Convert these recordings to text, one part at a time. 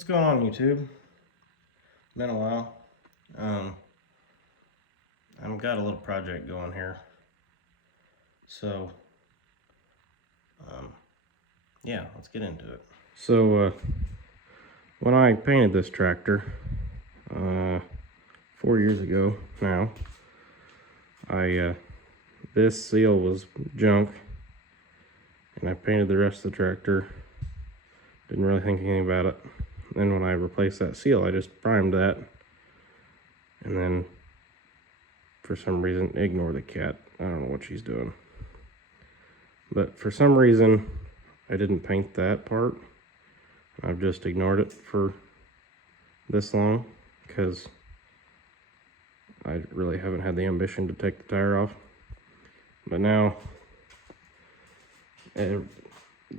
What's going on, YouTube? Been a while. I've got a little project going here. So, yeah, let's get into it. So, when I painted this tractor, 4 years ago now, this seal was junk, and I painted the rest of the tractor. Didn't really think anything about it. Then when I replaced that seal, I just primed that, and then for some reason, ignore the cat. I don't know what she's doing. But for some reason, I didn't paint that part. I've just ignored it for this long because I really haven't had the ambition to take the tire off. But now,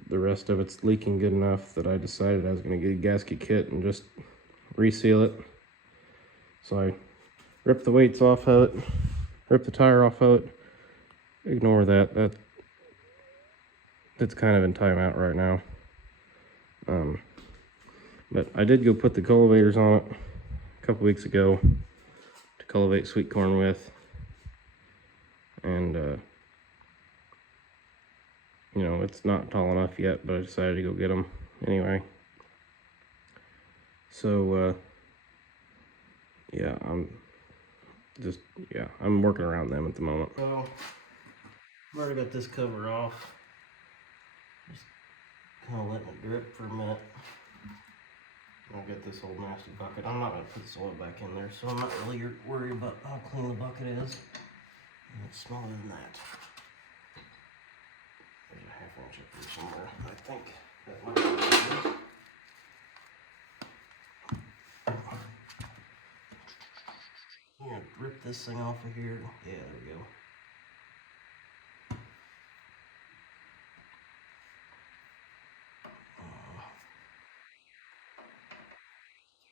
the rest of it's leaking good enough that I decided I was going to get a gasket kit and just reseal it. So I ripped the weights off of it, ripped the tire off of it. Ignore that. It's kind of in timeout right now. But I did go put the cultivators on it a couple weeks ago to cultivate sweet corn with. And, you know, it's not tall enough yet, but I decided to go get them anyway. So, yeah, I'm working around them at the moment. So, I've already got this cover off. Just kind of letting it drip for a minute. I'll get this old nasty bucket. I'm not going to put soil back in there, so I'm not really worried about how clean the bucket is. And it's smaller than that. There's a 1/2 inch up here somewhere. I think that might be it. I'm going to rip this thing off of here. Yeah, there we go.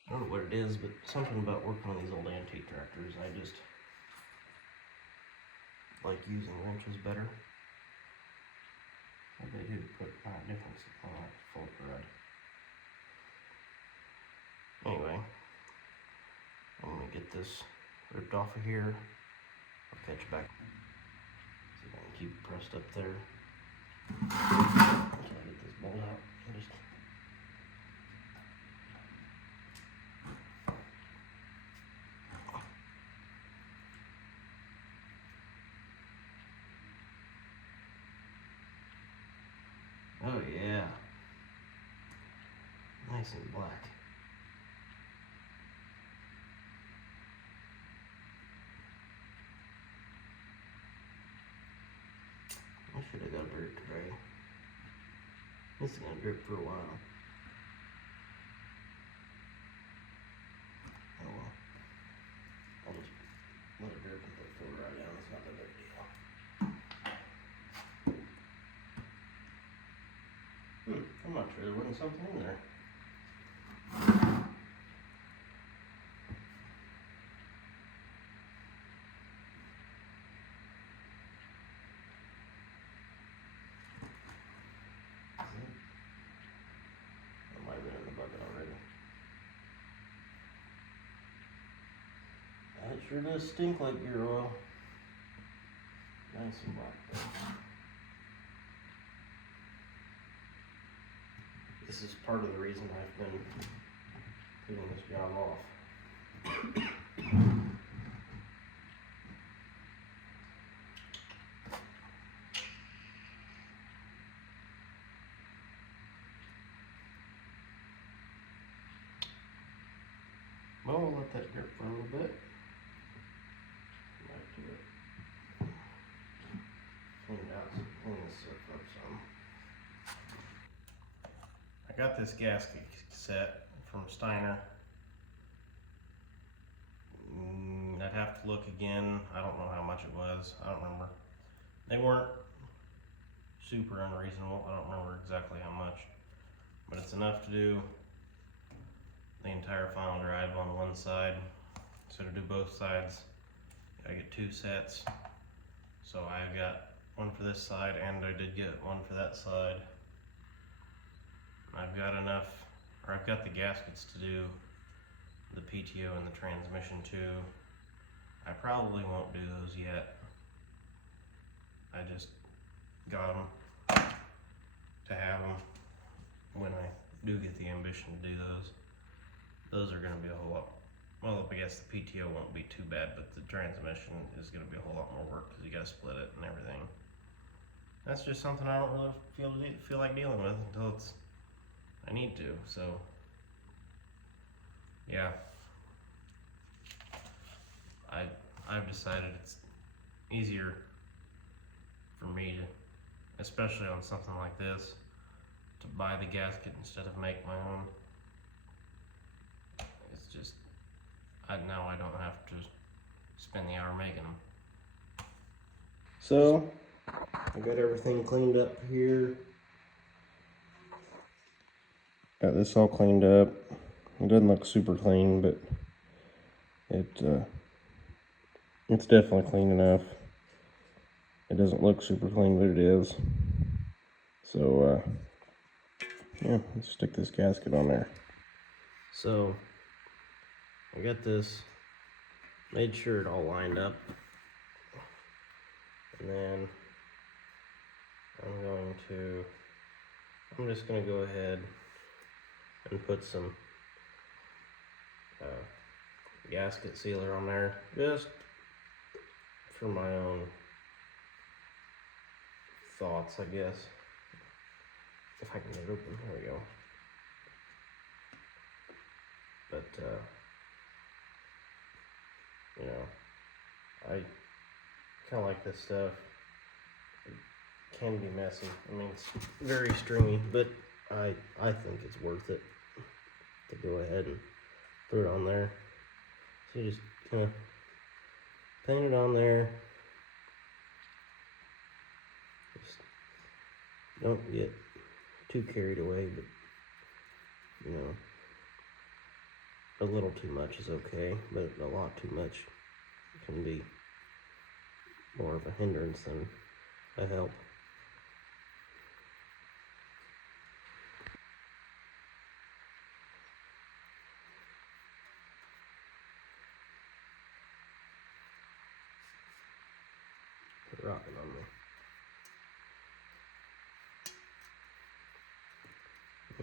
I don't know what it is, but something about working on these old antique tractors, I just like using wrenches better. What they do put difference on that full thread. Anyway, I'm gonna get this ripped off of here. I'll catch you back. See if I can keep it pressed up there. Until I get this bolt out. Oh yeah. Nice and black. I should have got a dirt tray. This is gonna drip for a while. Oh well. I'll just let it drip until it fills right down. It's not that big a deal. I'm not sure there wasn't something in there. It might have been in the bucket already. It sure does stink like gear oil. Nice and black though. This is part of the reason I've been putting this job off. Well, we'll let that drip for a little bit. Back to it. Clean it out, clean this stuff up some. I got this gasket set from Steiner. I'd have to look again. I don't know how much it was. I don't remember. They weren't super unreasonable. I don't remember exactly how much, but it's enough to do the entire final drive on one side. So to do both sides, I get 2 sets. So I got one for this side, and I did get one for that side. I've got enough or I've got the gaskets to do the PTO and the transmission too. I probably won't do those yet. I just got them to have them when I do get the ambition to do those. Those are going to be a whole lot, well, I guess the PTO won't be too bad, but the transmission is going to be a whole lot more work because you got to split it and everything. That's just something I don't really feel like dealing with until I need to. So yeah, I've decided it's easier for me to, especially on something like this, to buy the gasket instead of make my own. It's just, now I don't have to spend the hour making them. So, I got everything cleaned up here. Got this all cleaned up. It doesn't look super clean, but it's definitely clean enough. It doesn't look super clean, but it is. So, yeah, let's stick this gasket on there. So, I got this, made sure it all lined up. And then I'm just going to go ahead and put some gasket sealer on there, just for my own thoughts, I guess. If I can get it open, there we go. But, you know, I kind of like this stuff. It can be messy. I mean, it's very stringy, but I think it's worth it to go ahead and put it on there. So you just kind of paint it on there. Just don't get too carried away, but you know, a little too much is okay, but a lot too much can be more of a hindrance than a help. Quit rocking on me.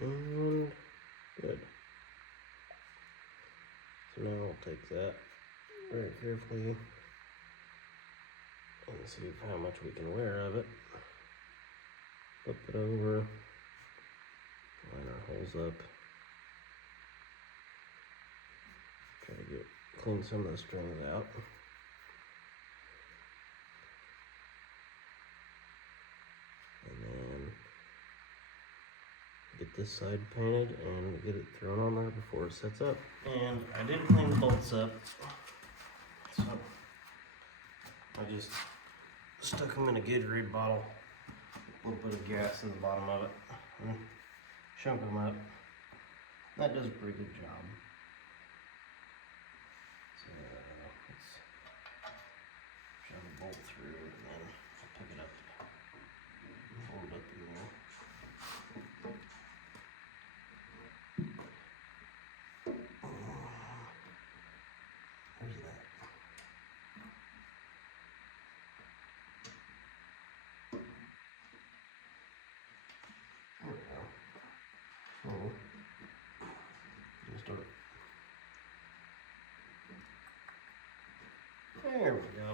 And good. So now I'll take that very carefully and see how much we can wear of it. Flip it over, line our holes up. Try to clean some of the strings out. And then get this side painted and get it thrown on there before it sets up. And I did clean the bolts up, so I just stuck them in a Gatorade bottle, a little bit of gas in the bottom of it, and chunk them up. That does a pretty good job. So let's shove a bolt through and then pick it up, hold it up in there. There's that. There we go. So, let's start. There we go.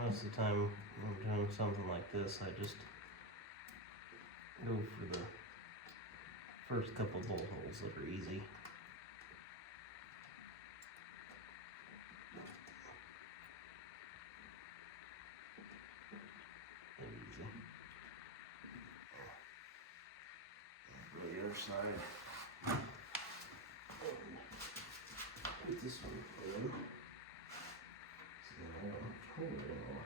Most of the time when I'm doing something like this, I just go for the first couple bolt holes that are easy. And easy. Go to the other side. Put this one in. So then I don't hold it anymore.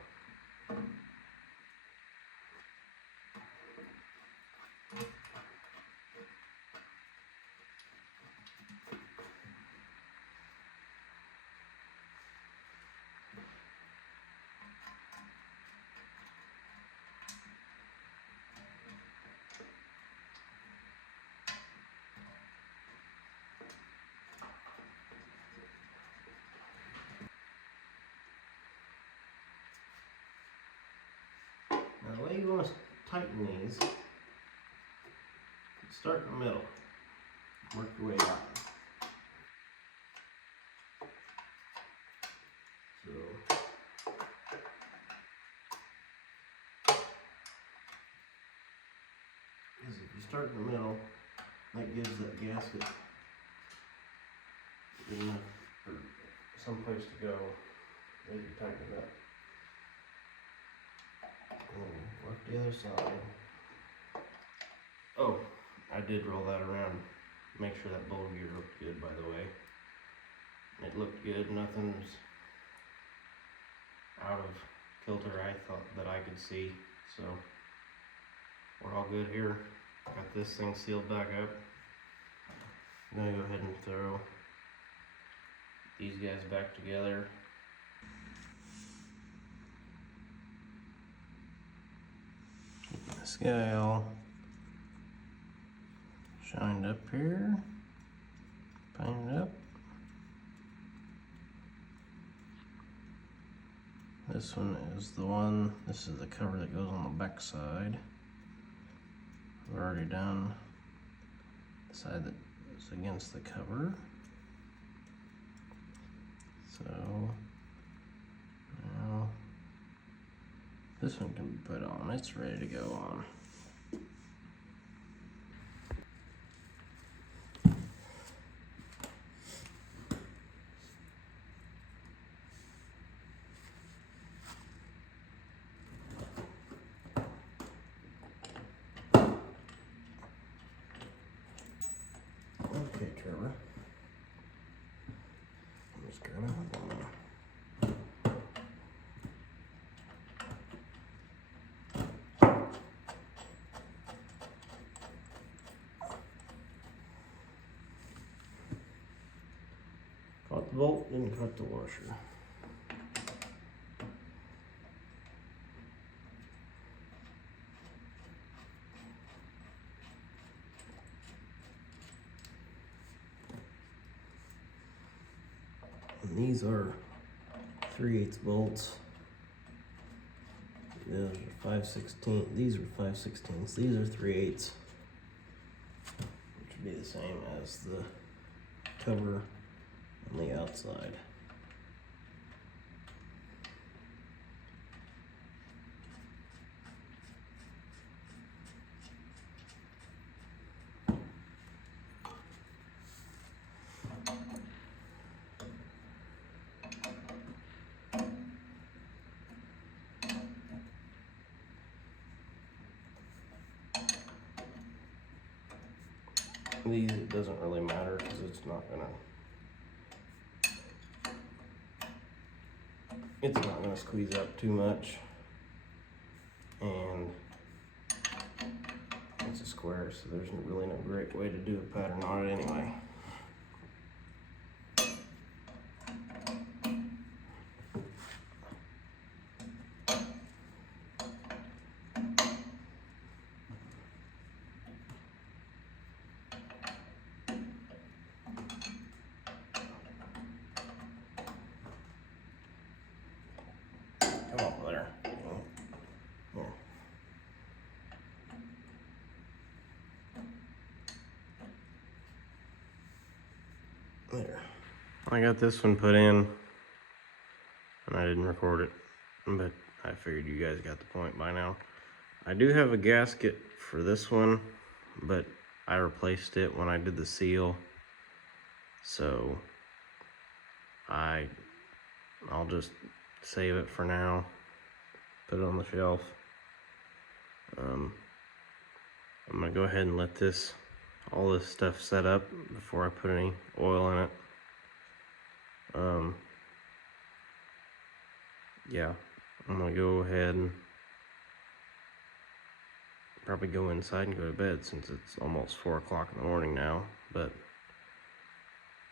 you want to tighten these, start in the middle, work your way out. So if you start in the middle, that gives that gasket enough or some place to go. Maybe tighten it up. Work the other side. Oh, I did roll that around. Make sure that bowl gear looked good, by the way. It looked good. Nothing's out of kilter, I thought, that I could see. So we're all good here. Got this thing sealed back up. I'm gonna go ahead and throw these guys back together. This guy all shined up here, painted up. This one is the one, this is the cover that goes on the back side. We've already done the side that is against the cover. So now this one can be put on, it's ready to go on. Okay, Trevor. I'm just gonna hop on. Caught the bolt, didn't cut the washer. And these are 3/8 bolts. Those are 5/16. These are 5/16. These are 3/8, which would be the same as the cover on the outside. These, it doesn't really matter because it's not gonna squeeze up too much, and it's a square, so there's really no great way to do a pattern on it anyway. Come on, there. Here. There. I got this one put in, and I didn't record it, but I figured you guys got the point by now. I do have a gasket for this one, but I replaced it when I did the seal, so I'll just save it for now, put it on the shelf. I'm gonna go ahead and let all this stuff set up before I put any oil in it. Yeah, I'm gonna go ahead and probably go inside and go to bed since it's almost 4 o'clock in the morning now, but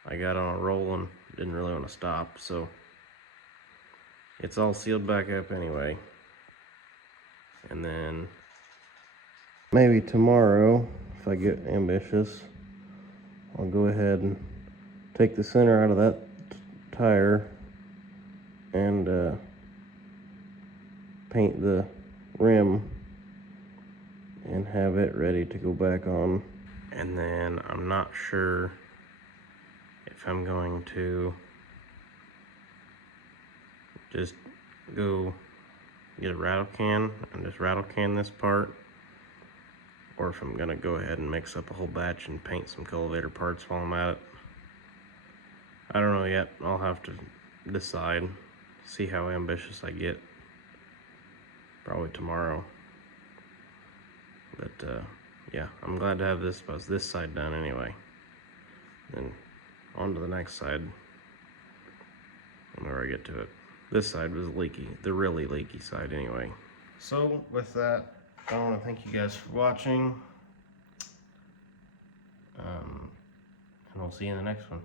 I got on a roll and didn't really want to stop, so it's all sealed back up anyway. And then maybe tomorrow, if I get ambitious, I'll go ahead and take the center out of that tire and paint the rim and have it ready to go back on. And then I'm not sure if I'm going to just go get a rattle can and just rattle can this part, or if I'm gonna go ahead and mix up a whole batch and paint some cultivator parts while I'm at it. I don't know yet. I'll have to decide, see how ambitious I get, probably tomorrow. But yeah, I'm glad to have this side done anyway. Then on to the next side whenever I get to it. This side was leaky, the really leaky side anyway. So with that, I want to thank you guys for watching, and we'll see you in the next one.